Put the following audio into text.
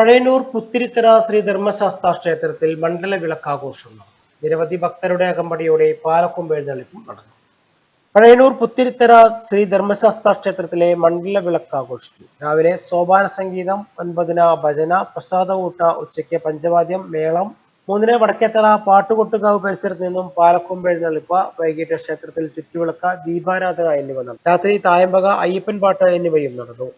പഴയന്നൂർ പുത്തിരിത്തറ ശ്രീ ധർമ്മശാസ്താ ക്ഷേത്രത്തിൽ മണ്ഡല വിളക്കാഘോഷം നടന്നു. നിരവധി ഭക്തരുടെ അകമ്പടിയോടെ പാലക്കൊമ്പ് എഴുന്നള്ളിപ്പും നടന്നു. പഴയന്നൂർ പുത്തിരിത്തറ ശ്രീ ധർമ്മശാസ്താ ക്ഷേത്രത്തിലെ മണ്ഡല വിളക്ക് ആഘോഷിച്ചു. രാവിലെ സോപാന സംഗീതം, 9-ന് ഭജന, പ്രസാദകൂട്ട, ഉച്ചയ്ക്ക് പഞ്ചവാദ്യം, മേളം, 3-ന് വടക്കേത്തറ പാട്ടുകൊട്ടുകാവ് പരിസരത്ത് നിന്നും പാലക്കൊമ്പ് എഴുന്നള്ളിപ്പ്, വൈകിട്ട് ക്ഷേത്രത്തിൽ ചുറ്റുവിളക്ക്, ദീപാരാധന എന്നിവ നടന്നു. രാത്രി തായമ്പക, അയ്യപ്പൻ പാട്ട് എന്നിവയും നടന്നു.